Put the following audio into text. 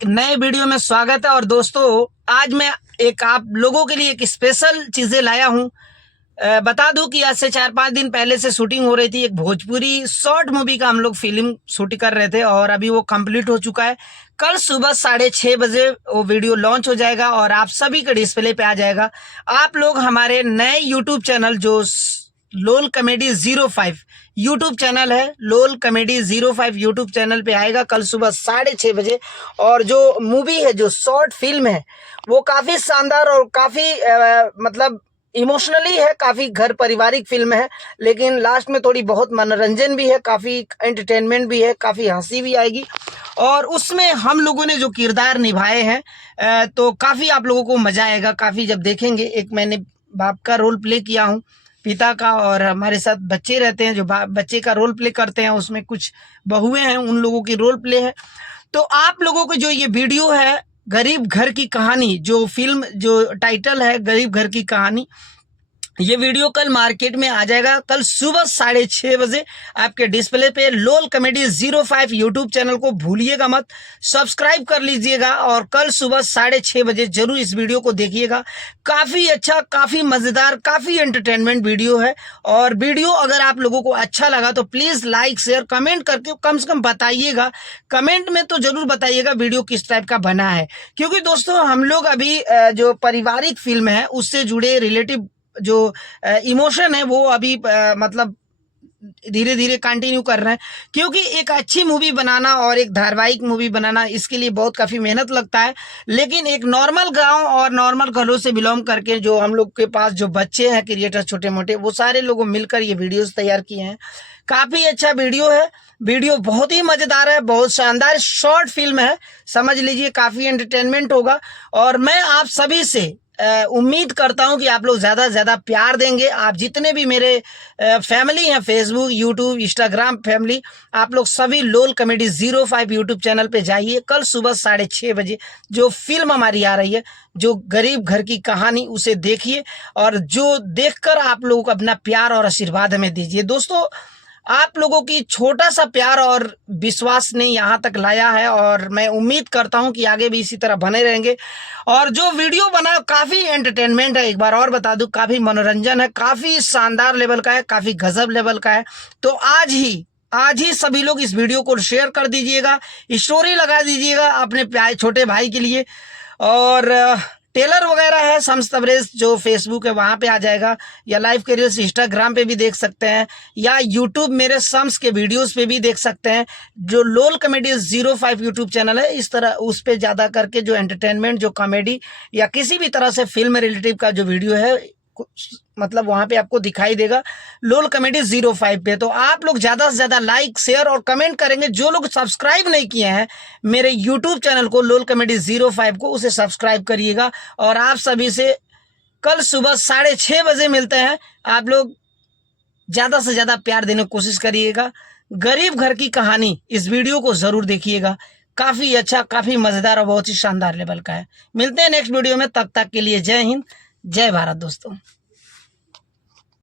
नए वीडियो में स्वागत है। और दोस्तों, आज मैं एक आप लोगों के लिए एक स्पेशल चीज़ें लाया हूँ। बता दूं कि आज से 4-5 दिन पहले से शूटिंग हो रही थी। एक भोजपुरी शॉर्ट मूवी का हम लोग फिल्म शूट कर रहे थे और अभी वो कंप्लीट हो चुका है। कल सुबह 6:30 बजे वो वीडियो लॉन्च हो जाएगा और आप सभी के डिस्प्ले पे आ जाएगा। आप लोग हमारे नए यूट्यूब चैनल जो लोल कॉमेडी 05 यूट्यूब चैनल है, लोल कॉमेडी 05 यूट्यूब चैनल पे आएगा कल सुबह 6:30 बजे। और जो मूवी है, जो शॉर्ट फिल्म है, वो काफ़ी शानदार और काफ़ी मतलब इमोशनली है, काफ़ी घर पारिवारिक फिल्म है, लेकिन लास्ट में थोड़ी बहुत मनोरंजन भी है, काफ़ी एंटरटेनमेंट भी है, काफ़ी हंसी भी आएगी। और उसमें हम लोगों ने जो किरदार निभाए हैं तो काफ़ी आप लोगों को मज़ा आएगा। काफ़ी जब देखेंगे, एक मैंने बाप का रोल प्ले किया हूँ, पिता का, और हमारे साथ बच्चे रहते हैं जो बच्चे का रोल प्ले करते हैं। उसमें कुछ बहुएं हैं, उन लोगों की रोल प्ले है। तो आप लोगों को जो ये वीडियो है, गरीब घर की कहानी, जो फिल्म जो टाइटल है गरीब घर की कहानी, ये वीडियो कल मार्केट में आ जाएगा। कल सुबह 6:30 बजे आपके डिस्प्ले पे लोल कॉमेडी 05 यूट्यूब चैनल को भूलिएगा मत, सब्सक्राइब कर लीजिएगा और कल सुबह 6:30 बजे जरूर इस वीडियो को देखिएगा। काफ़ी अच्छा, काफ़ी मज़ेदार, काफ़ी एंटरटेनमेंट वीडियो है। और वीडियो अगर आप लोगों को अच्छा लगा तो प्लीज़ लाइक शेयर कमेंट करके कम से कम बताइएगा। कमेंट में तो जरूर बताइएगा वीडियो किस टाइप का बना है, क्योंकि दोस्तों हम लोग अभी जो पारिवारिक फिल्म है उससे जुड़े रिलेटिव जो इमोशन है वो अभी मतलब धीरे धीरे कंटिन्यू कर रहे हैं। क्योंकि एक अच्छी मूवी बनाना और एक धारावाहिक मूवी बनाना, इसके लिए बहुत काफ़ी मेहनत लगता है। लेकिन एक नॉर्मल गांव और नॉर्मल घरों से बिलोंग करके जो हम लोग के पास जो बच्चे हैं क्रिएटर छोटे मोटे, वो सारे लोगों मिलकर ये वीडियोस तैयार किए हैं। काफ़ी अच्छा वीडियो है, वीडियो बहुत ही मज़ेदार है, बहुत शानदार शॉर्ट फिल्म है, समझ लीजिए काफ़ी एंटरटेनमेंट होगा। और मैं आप सभी से उम्मीद करता हूं कि आप लोग ज़्यादा से ज़्यादा प्यार देंगे। आप जितने भी मेरे फैमिली हैं, फेसबुक, यूट्यूब, इंस्टाग्राम फैमिली, आप लोग सभी लोल कॉमेडी 05 यूट्यूब चैनल पे जाइए। कल सुबह 6:30 बजे जो फिल्म हमारी आ रही है, जो गरीब घर की कहानी, उसे देखिए और जो देखकर आप लोगों को अपना प्यार और आशीर्वाद हमें दीजिए। दोस्तों, आप लोगों की छोटा सा प्यार और विश्वास ने यहाँ तक लाया है और मैं उम्मीद करता हूँ कि आगे भी इसी तरह बने रहेंगे। और जो वीडियो बना काफ़ी एंटरटेनमेंट है, एक बार और बता दूँ, काफ़ी मनोरंजन है, काफ़ी शानदार लेवल का है, काफ़ी गजब लेवल का है। तो आज ही सभी लोग इस वीडियो को शेयर कर दीजिएगा, स्टोरी लगा दीजिएगा अपने छोटे भाई के लिए। और टेलर वगैरह है शम्स तबरेज़, जो फेसबुक है वहाँ पे आ जाएगा, या लाइव कैरियर्स इंस्टाग्राम पे भी देख सकते हैं, या यूट्यूब मेरे शम्स के वीडियोस पे भी देख सकते हैं। जो लोल कॉमेडी 05 यूट्यूब चैनल है, इस तरह उस पे ज़्यादा करके जो एंटरटेनमेंट, जो कॉमेडी या किसी भी तरह से फिल्म रिलेटिव का जो वीडियो है, मतलब वहाँ पे आपको दिखाई देगा लोल कॉमेडी 05 पे। तो आप लोग ज़्यादा से ज़्यादा लाइक शेयर और कमेंट करेंगे। जो लोग सब्सक्राइब नहीं किए हैं मेरे यूट्यूब चैनल को लोल कॉमेडी 05 को, उसे सब्सक्राइब करिएगा। और आप सभी से कल सुबह 6:30 बजे मिलते हैं। आप लोग ज़्यादा से ज़्यादा प्यार देने की कोशिश करिएगा। गरीब घर की कहानी, इस वीडियो को ज़रूर देखिएगा, काफ़ी अच्छा, काफ़ी मज़ेदार और बहुत ही शानदार लेवल का है। मिलते हैं नेक्स्ट वीडियो में, तब तक के लिए जय हिंद, जय भारत दोस्तों।